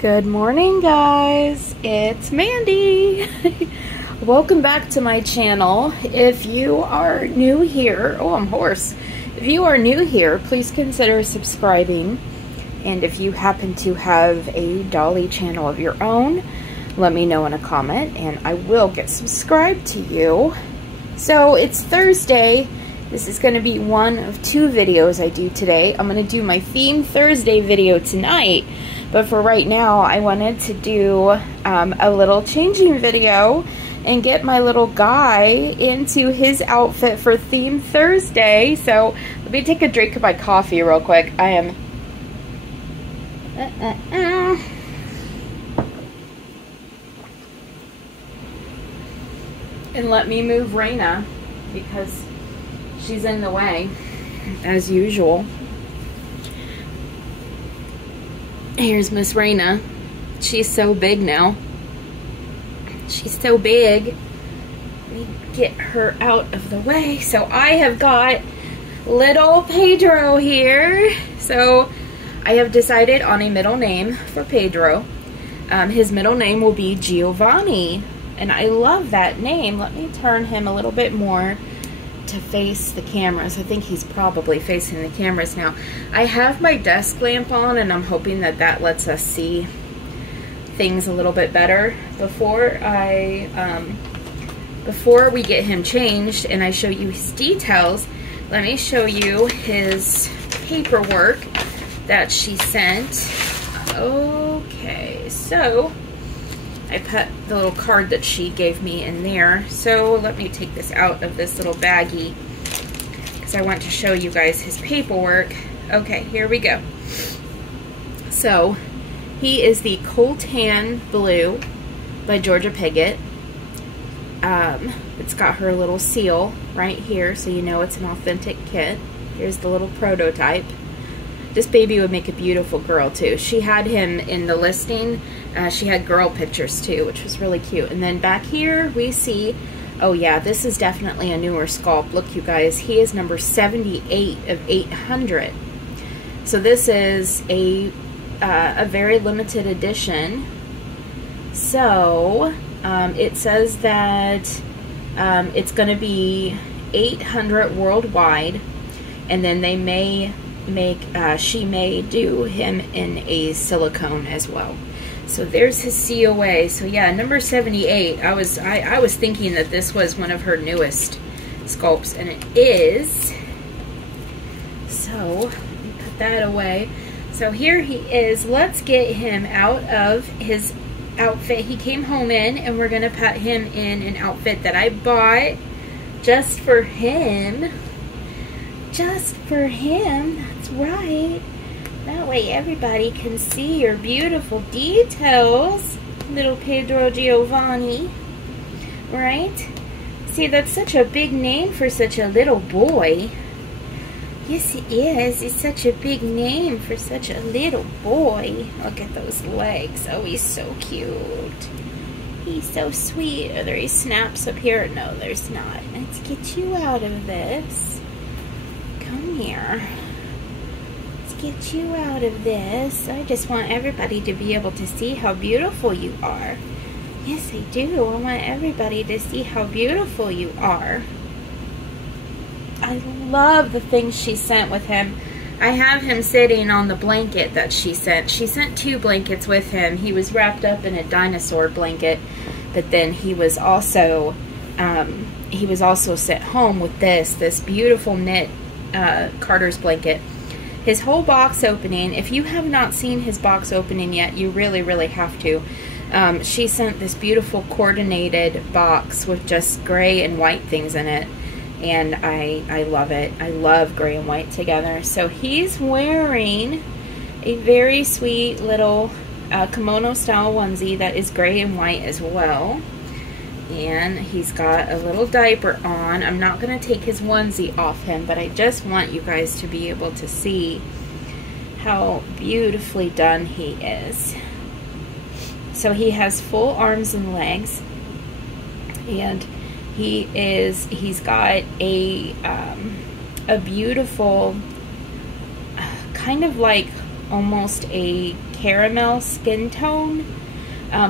Good morning, guys. It's Mandy. Welcome back to my channel. If you are new here, oh, I'm hoarse. If you are new here, please consider subscribing. And if you happen to have a Dolly channel of your own, let me know in a comment and I will get subscribed to you. So it's Thursday. This is going to be one of two videos I do today. I'm going to do my Theme Thursday video tonight. But for right now, I wanted to do a little changing video and get my little guy into his outfit for Theme Thursday. So let me take a drink of my coffee real quick. I am... And let me move Raina because she's in the way, as usual. Here's Miss Raina. She's so big now. She's so big. Let me get her out of the way. So I have got little Pedro here. So I have decided on a middle name for Pedro. His middle name will be Giovanni. And I love that name. Let me turn him a little bit more to face the cameras. I think he's probably facing the cameras now. I have my desk lamp on and I'm hoping that that lets us see things a little bit better. Before we get him changed and I show you his details, let me show you his paperwork that she sent. Okay, so I put the little card that she gave me in there. So let me take this out of this little baggie because I want to show you guys his paperwork. Okay, here we go. So he is the Coltan Blue by Jorja Pigott. It's got her little seal right here, so you know it's an authentic kit. Here's the little prototype. This baby would make a beautiful girl too. She had him in the listing. She had girl pictures too, which was really cute. And then back here we see, oh yeah, this is definitely a newer sculpt. Look, you guys, he is number 78 of 800. So this is a very limited edition. So it says that it's going to be 800 worldwide, and then they may make she may do him in a silicone as well. So there's his COA. So yeah, number 78. I was thinking that this was one of her newest sculpts, and it is. So let me put that away. So here he is. Let's get him out of his outfit he came home in, and we're gonna put him in an outfit that I bought just for him. Just for him, that's right. That way everybody can see your beautiful details, little Pedro Giovanni, right? See, that's such a big name for such a little boy. Yes, it is. It's such a big name for such a little boy. Look at those legs. Oh, he's so cute. He's so sweet. Are there any snaps up here? No, there's not. Let's get you out of this. Come here. Let's get you out of this. I just want everybody to be able to see how beautiful you are. Yes, I do. I want everybody to see how beautiful you are. I love the things she sent with him. I have him sitting on the blanket that she sent. She sent 2 blankets with him. He was wrapped up in a dinosaur blanket, but then he was also sent home with this beautiful knit Carter's blanket. His whole box opening, if you have not seen his box opening yet, you really have to. She sent this beautiful coordinated box with just gray and white things in it, and I love it. I love gray and white together. So he's wearing a very sweet little kimono style onesie that is gray and white as well. And he's got a little diaper on. I'm not going to take his onesie off him, but I just want you guys to be able to see how beautifully done he is. So he has full arms and legs, and he's got a beautiful kind of like almost a caramel skin tone,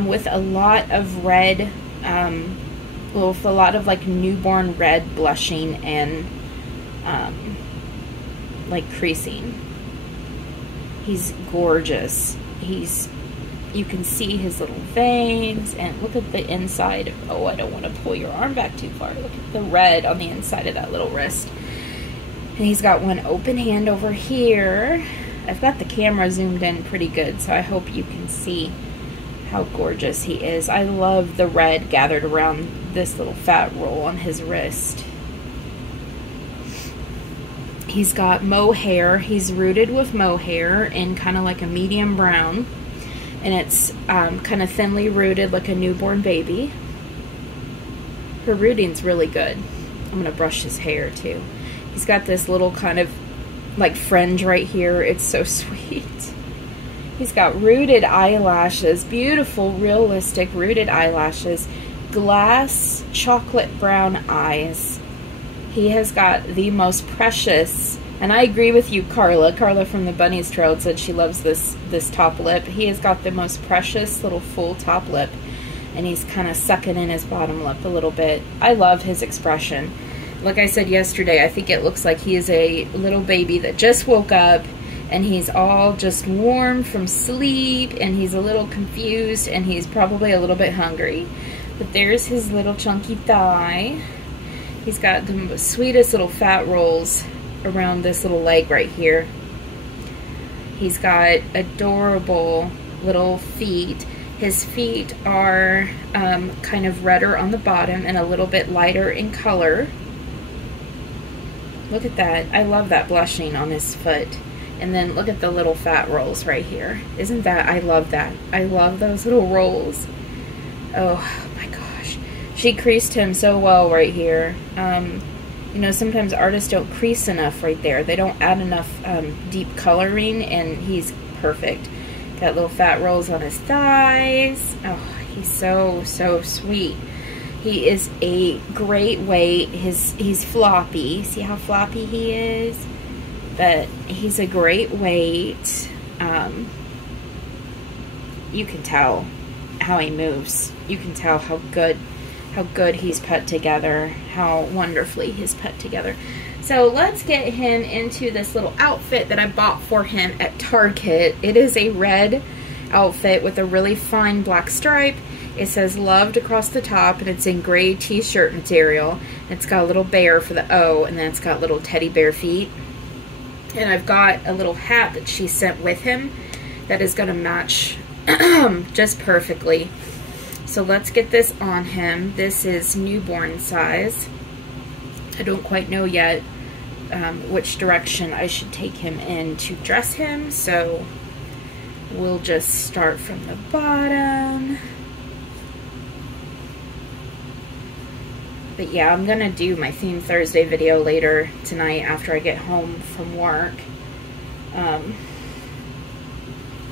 with a lot of red, with a lot of like newborn red blushing and like creasing. He's gorgeous. You can see his little veins, and look at the inside. Oh, I don't want to pull your arm back too far. Look at the red on the inside of that little wrist. And he's got one open hand over here. I've got the camera zoomed in pretty good, so I hope you can see how gorgeous he is. I love the red gathered around this little fat roll on his wrist. He's got mohair. He's rooted with mohair in kind of like a medium brown. And it's kind of thinly rooted like a newborn baby. Her rooting's really good. I'm going to brush his hair too. He's got this little kind of like fringe right here. It's so sweet. He's got rooted eyelashes. Beautiful, realistic rooted eyelashes. Glass chocolate brown eyes. He has got the most precious, and I agree with you, Carla. Carla from the Bunny's Trail said she loves this top lip. He has got the most precious little full top lip, and he's kind of sucking in his bottom lip a little bit. I love his expression. Like I said yesterday, I think it looks like he is a little baby that just woke up, and he's all just warm from sleep, and he's a little confused, and he's probably a little bit hungry. But there's his little chunky thigh. He's got the sweetest little fat rolls around this little leg right here. He's got adorable little feet. His feet are kind of redder on the bottom and a little bit lighter in color. Look at that. I love that blushing on his foot. And then look at the little fat rolls right here. Isn't that, I love that. I love those little rolls. Oh my gosh. She creased him so well right here. You know, sometimes artists don't crease enough right there. They don't add enough deep coloring, and he's perfect. Got little fat rolls on his thighs. Oh, he's so, so sweet. He is a great weight. He's floppy. See how floppy he is? But he's a great weight. You can tell how he moves. You can tell how good he's put together, how wonderfully he's put together. So let's get him into this little outfit that I bought for him at Target. It is a red outfit with a really fine black stripe. It says loved across the top, and it's in gray t-shirt material. It's got a little bear for the O, and then it's got little teddy bear feet. And I've got a little hat that she sent with him that is going to match just perfectly. So let's get this on him. This is newborn size. I don't quite know yet which direction I should take him in to dress him, so we'll just start from the bottom. But yeah, I'm gonna do my Theme Thursday video later tonight after I get home from work.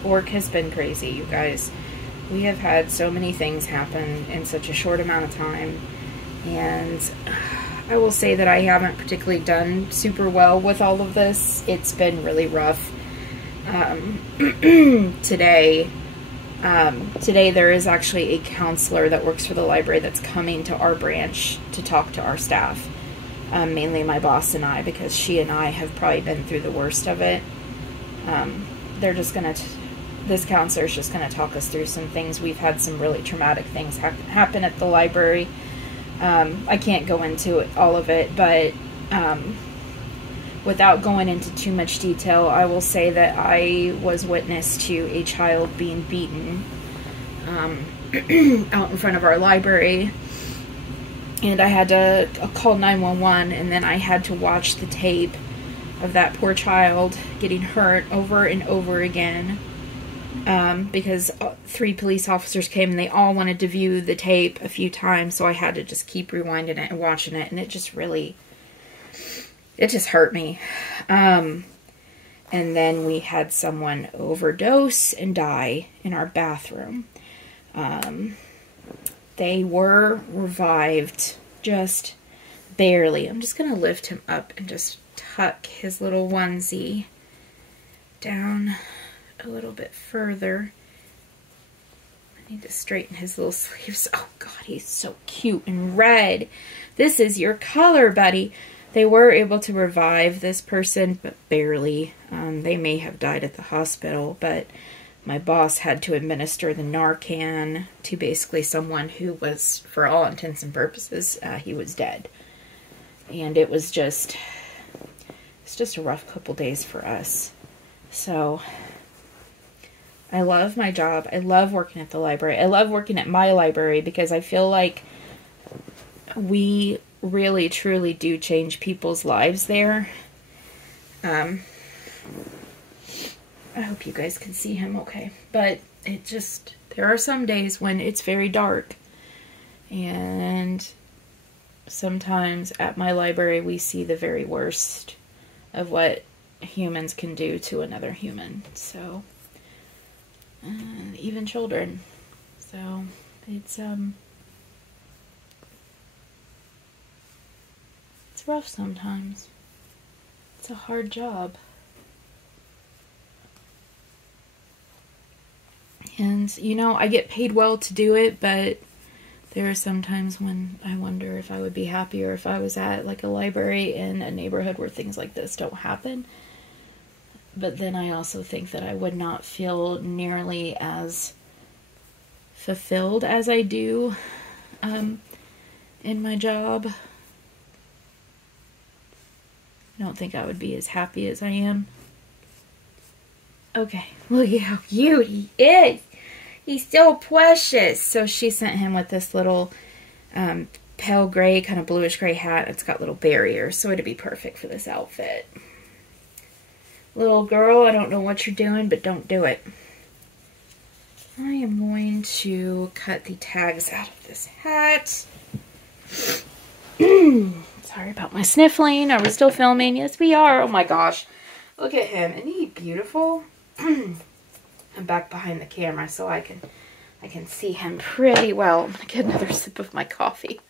Work has been crazy, you guys. We have had so many things happen in such a short amount of time, and I will say that I haven't particularly done super well with all of this. It's been really rough. Today there is actually a counselor that works for the library that's coming to our branch to talk to our staff, mainly my boss and I, because she and I have probably been through the worst of it. They're just gonna this counselor is just going to talk us through some things. We've had some really traumatic things happen at the library. I can't go into all of it, but without going into too much detail, I will say that I was witness to a child being beaten out in front of our library, and I had to call 911, and then I had to watch the tape of that poor child getting hurt over and over again. Because 3 police officers came and they all wanted to view the tape a few times, so I had to just keep rewinding it and watching it, and it just hurt me. And then we had someone overdose and die in our bathroom. They were revived just barely. I'm just going to lift him up and just tuck his little onesie down a little bit further. I need to straighten his little sleeves. Oh God, he's so cute and red. This is your color, buddy. They were able to revive this person, but barely. They may have died at the hospital, but my boss had to administer the Narcan to basically someone who was, for all intents and purposes, he was dead. And it was just, it's just a rough couple days for us. So I love my job. I love working at the library. I love working at my library because I feel like we really, truly do change people's lives there. I hope you guys can see him okay. But it just, there are some days when it's very dark. And sometimes at my library we see the very worst of what humans can do to another human. So, even children. So, it's rough sometimes. It's a hard job. And, you know, I get paid well to do it, but there are some times when I wonder if I would be happier if I was at, like, a library in a neighborhood where things like this don't happen. But then I also think that I would not feel nearly as fulfilled as I do in my job. I don't think I would be as happy as I am. Okay, look at how cute he is. He's so precious. So she sent him with this little pale gray, kind of bluish gray hat. It's got little barriers, so it'd be perfect for this outfit. Little girl, I don't know what you're doing, but don't do it. I am going to cut the tags out of this hat. Sorry about my sniffling. Are we still filming? Yes, we are. Oh my gosh. Look at him. Isn't he beautiful? I'm back behind the camera so I can see him pretty well. I'm going to get another sip of my coffee.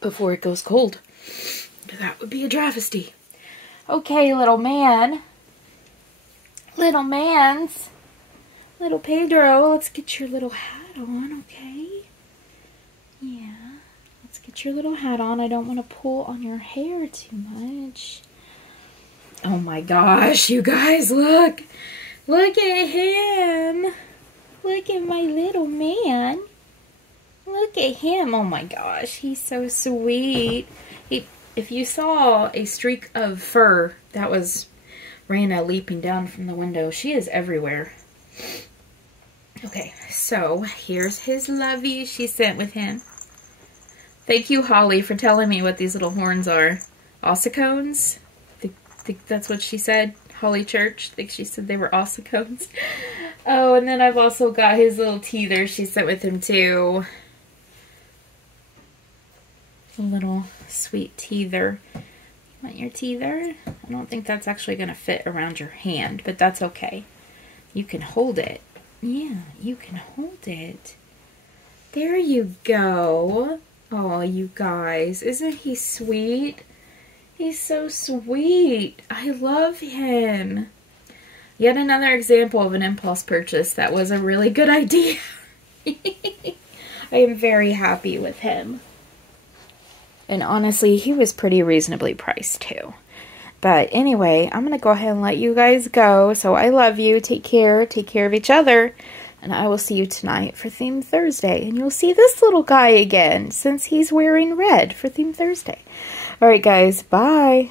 Before it goes cold. That would be a travesty. Okay, little man. Little mans. Little Pedro, let's get your little hat on, okay? Yeah, let's get your little hat on. I don't want to pull on your hair too much. Oh my gosh, you guys, look. Look at him. Look at my little man. Look at him. Oh my gosh, he's so sweet. If you saw a streak of fur, that was Rana leaping down from the window. She is everywhere. Okay, so here's his lovey she sent with him. Thank you, Holly, for telling me what these little horns are. Ossicones? I think that's what she said. Holly Church. I think she said they were ossicones. Oh, and then I've also got his little teether she sent with him, too. A little sweet teether. You want your teether? I don't think that's actually going to fit around your hand, but that's okay. You can hold it. Yeah, you can hold it. There you go. Oh, you guys. Isn't he sweet? He's so sweet. I love him. Yet another example of an impulse purchase that was a really good idea. I am very happy with him. And honestly, he was pretty reasonably priced too. But anyway, I'm going to go ahead and let you guys go. So I love you. Take care. Take care of each other. And I will see you tonight for Theme Thursday. And you'll see this little guy again since he's wearing red for Theme Thursday. All right, guys. Bye.